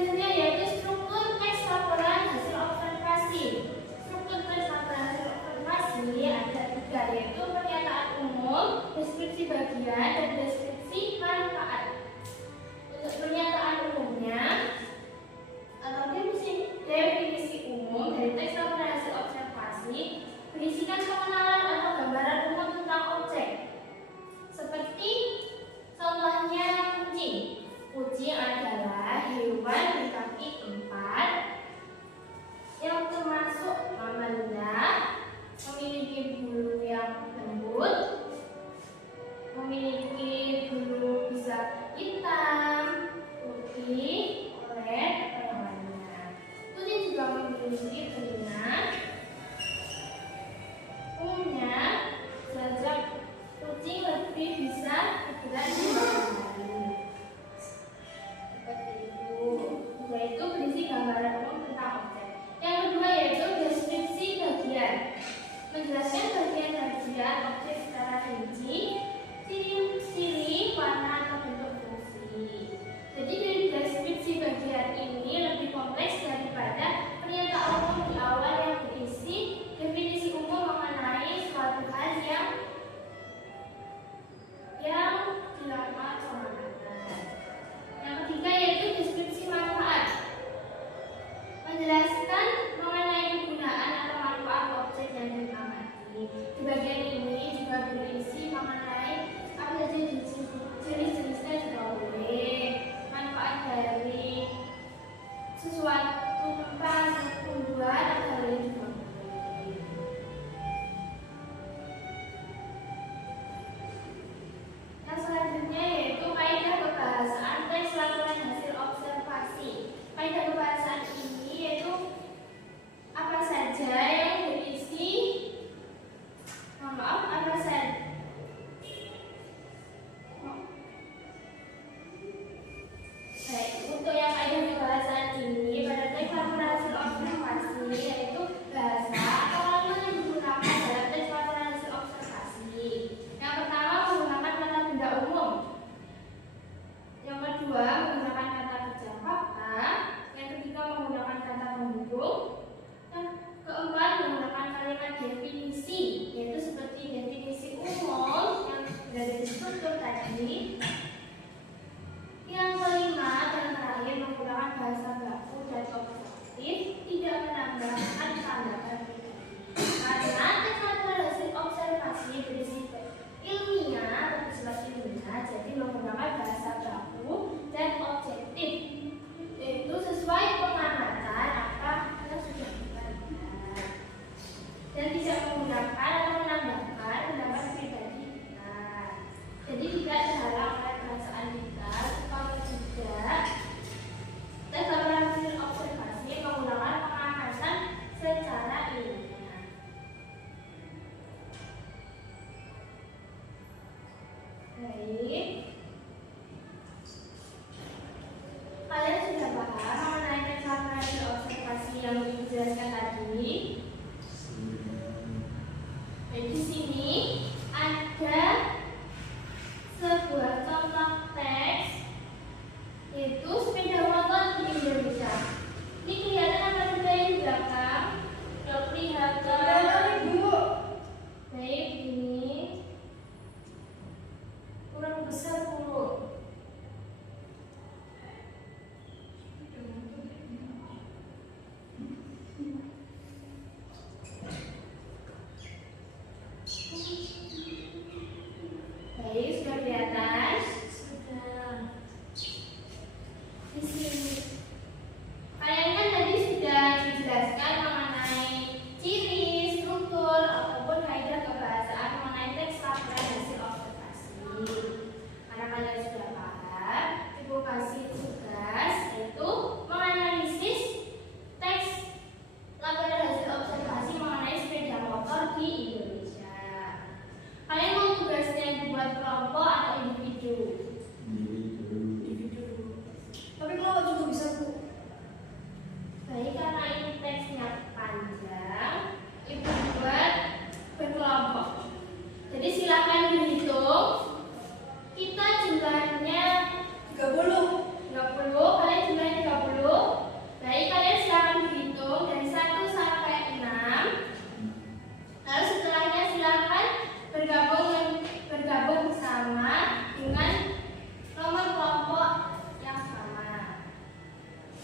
selanjutnya yaitu struktur teks laporan hasil observasi. Struktur teks laporan hasil observasi ada 3, yaitu pernyataan umum, deskripsi bagian, dan deskripsi manfaat. Untuk pernyataan umumnya atau definisi umum dari teks laporan hasil observasi berisikan pengenalan atau gambaran umum tentang objek. Seperti contohnya kucing. Kucing adalah hewan berkaki 4 yang termasuk mamalia, memiliki bulu yang lembut, memiliki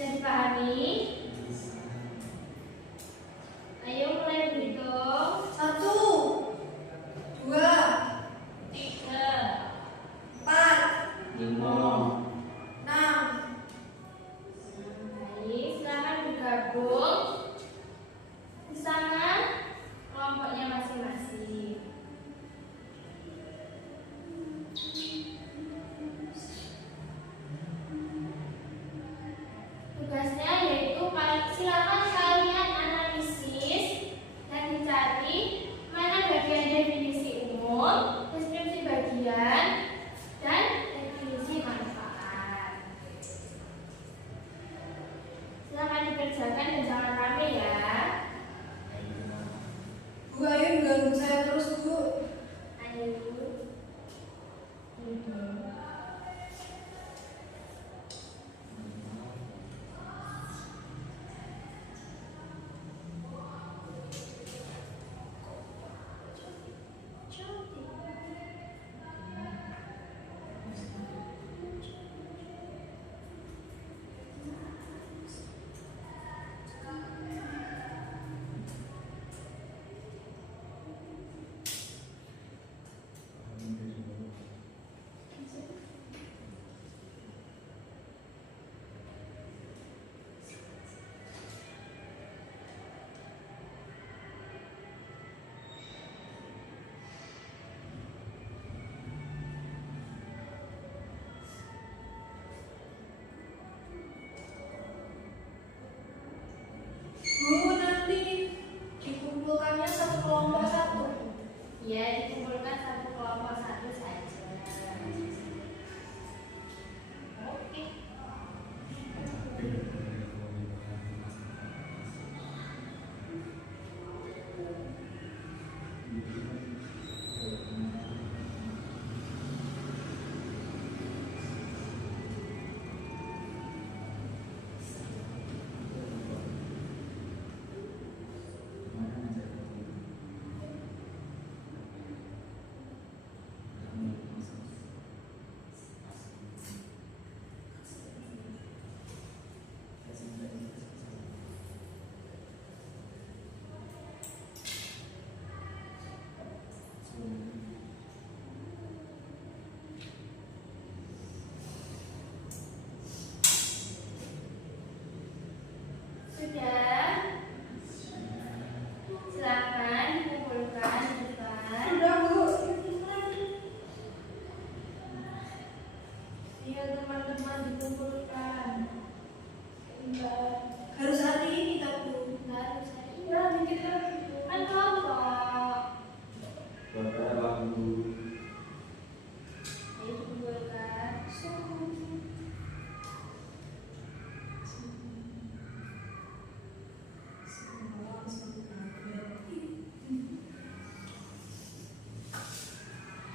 Sudah dipahami? Ayo mulai berhitung. 1, 2, 3, 4, 5, 6. Baik, silakan bergabung bersama kelompoknya masing-masing. Tugasnya yaitu silakan kalian analisis dan dicari mana bagian definisi umum, deskripsi bagian, dan definisi manfaat. Silakan dikerjakan dan jangan rame ya. Bu Ayu ganggu saya terus, Bu. Ayo. Bu, nanti dikumpulkannya satu kelompok satu. Ya, dikumpulkan satu kelompok satu saja. Oke. Sudah? Silakan dikumpulkan di depan. Sudah, Bu. Ayo teman-teman dikumpulkan. Harus hari ini, tak, Bu. Harus ya dikit lagi. Kan kelompok. Bapak lampu. Ayo dikumpulkan.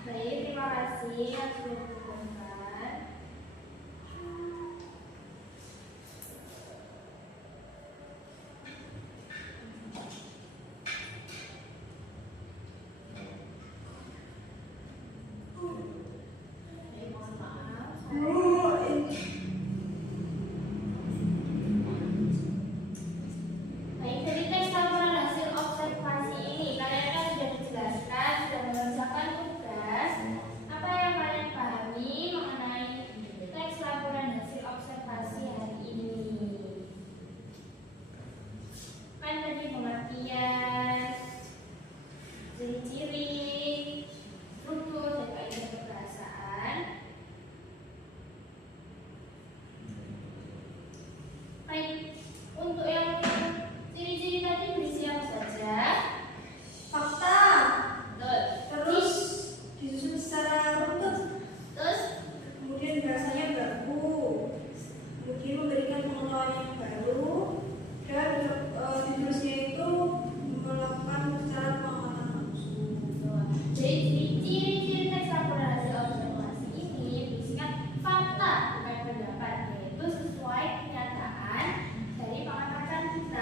Baik, terima kasih yang sudah dikumpulkan. Mohon maaf. Bu, ini. Baik, dari teks laporan hasil observasi ini kalian kan sudah dijelaskan, sudah mengerjakan tugas. Apa yang kalian pahami mengenai teks laporan hasil observasi hari ini? Kan tadi pengertian, ciri-ciri, struktur, dan kaidah kebahasaan. Baik, untuk yang ciri-ciri tadi berisi apa saja? Fakta. Betul. Terus disusun secara runtut. Terus Kemudian bahasanya baku. Kemudian memberikan pengetahuan yang baru. Dan diterusnya itu melakukan secara pengamatan langsung. jadi ciri-ciri teks laporan hasil observasi ini berisikan fakta bukan pendapat, yaitu sesuai kenyataan dari pengangkatan kita.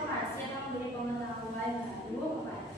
pasti akan memberi pengetahuan baru kepada